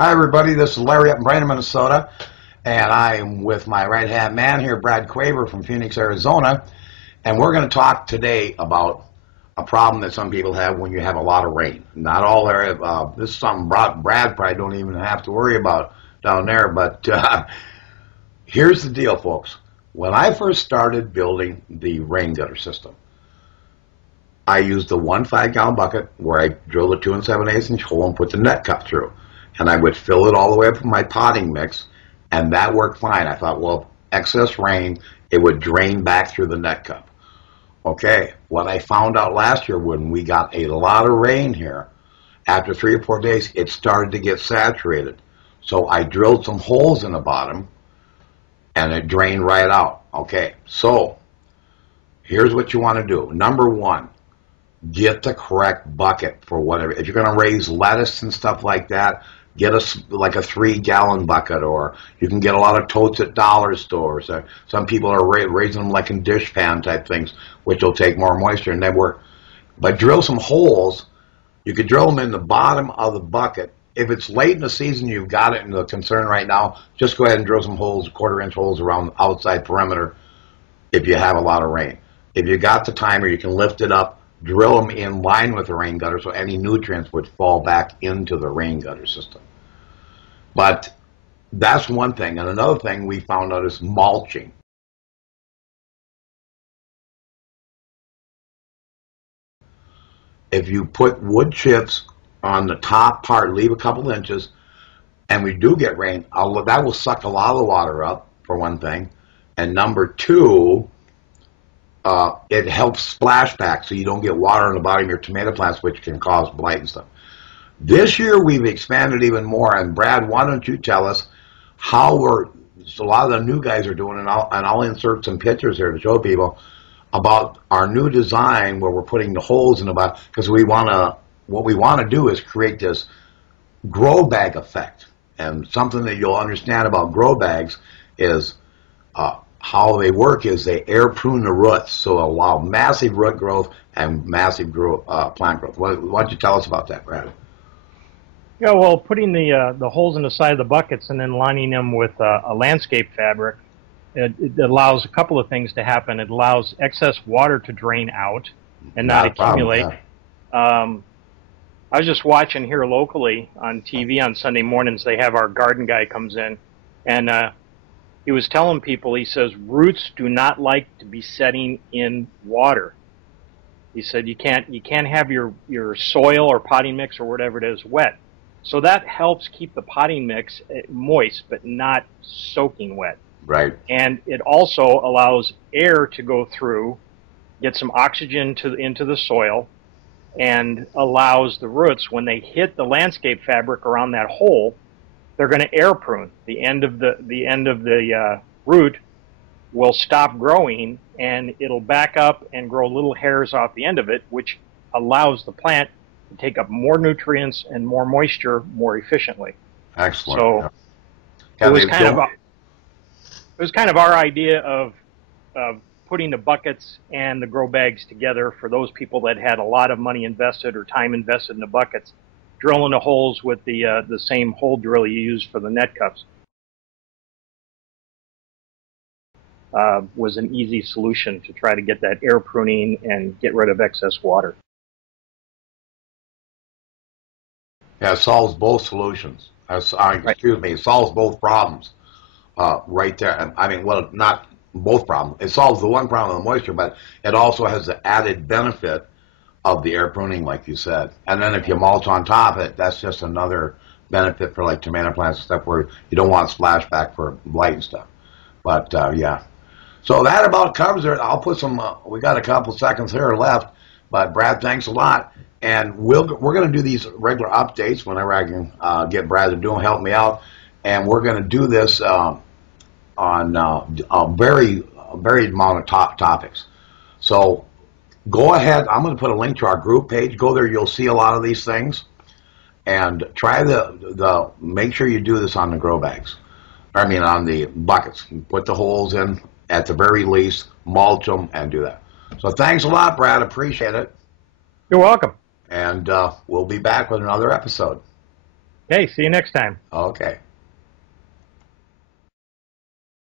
Hi, everybody. This is Larry up in Brandon, Minnesota, and I am with my right-hand man here, Brad Quaver from Phoenix, Arizona, and we're going to talk today about a problem that some people have when you have a lot of rain. Not all area. This is something Brad probably don't even have to worry about down there, but here's the deal, folks. When I first started building the rain gutter system, I used the 1 5-gallon bucket where I drilled a 2 7/8 inch hole and put the net cup through. And I would fill it all the way up with my potting mix, and that worked fine. I thought, well, excess rain, it would drain back through the net cup. Okay, what I found out last year when we got a lot of rain here, after 3 or 4 days, it started to get saturated. So I drilled some holes in the bottom, and it drained right out. Okay, so here's what you want to do. Number one, get the correct bucket for whatever. If you're going to raise lettuce and stuff like that, get like a 3-gallon bucket, or you can get a lot of totes at dollar stores. Some people are raising them like in dish pan type things, which will take more moisture and they work. But drill some holes. You could drill them in the bottom of the bucket. If it's late in the season, you've got it in the concern right now, just go ahead and drill some holes, 1/4-inch holes around the outside perimeter if you have a lot of rain. If you got the timer, you can lift it up, drill them in line with the rain gutter so any nutrients would fall back into the rain gutter system. But that's one thing. And another thing we found out is mulching. If you put wood chips on the top part, leave a couple inches, and we do get rain, that will suck a lot of the water up, for one thing. And number two, it helps splashback so you don't get water on the bottom of your tomato plants, which can cause blight and stuff. This year we've expanded even more, and Brad, why don't you tell us how so a lot of the new guys are doing, and I'll insert some pictures here to show people about our new design where we're putting the holes in the bottom, because what we want to do is create this grow bag effect. And something that you'll understand about grow bags is how they work is they air prune the roots, so allow massive root growth and massive plant growth. Why don't you tell us about that, Brad? Yeah, well, putting the holes in the side of the buckets and then lining them with a landscape fabric, it allows a couple of things to happen. It allows excess water to drain out and not accumulate. Yeah. I was just watching here locally on TV on Sunday mornings. They have our garden guy comes in, and he was telling people, he says, roots do not like to be setting in water. He said you can't have your soil or potting mix or whatever it is wet. So that helps keep the potting mix moist but not soaking wet. Right. And it also allows air to go through, get some oxygen into the soil, and allows the roots, when they hit the landscape fabric around that hole, they're going to air prune. The end of the root will stop growing, and it'll back up and grow little hairs off the end of it, which allows the plant to take up more nutrients and more moisture more efficiently. Excellent. So it was kind of our idea of putting the buckets and the grow bags together for those people that had a lot of money invested or time invested in the buckets. Drilling the holes with the same hole drill you use for the net cups was an easy solution to try to get that air pruning and get rid of excess water. Yeah, it solves both solutions. Excuse me, it solves both problems right there. I mean, well, not both problems. It solves the one problem of the moisture, but it also has the added benefit of the air pruning, like you said. And then if you mulch on top of it, that's just another benefit for like tomato plants and stuff where you don't want splashback for blight and stuff. But yeah. So that about covers it. I'll put some, we got a couple seconds here left, but Brad, thanks a lot. And we're going to do these regular updates whenever I can get Brad to do them, help me out. And we're going to do this on a very amount of topics. So go ahead. I'm going to put a link to our group page. Go there. You'll see a lot of these things. And try make sure you do this on the grow bags. I mean, on the buckets. Put the holes in at the very least, mulch them, and do that. So thanks a lot, Brad. Appreciate it. You're welcome. And we'll be back with another episode. Okay, see you next time. Okay.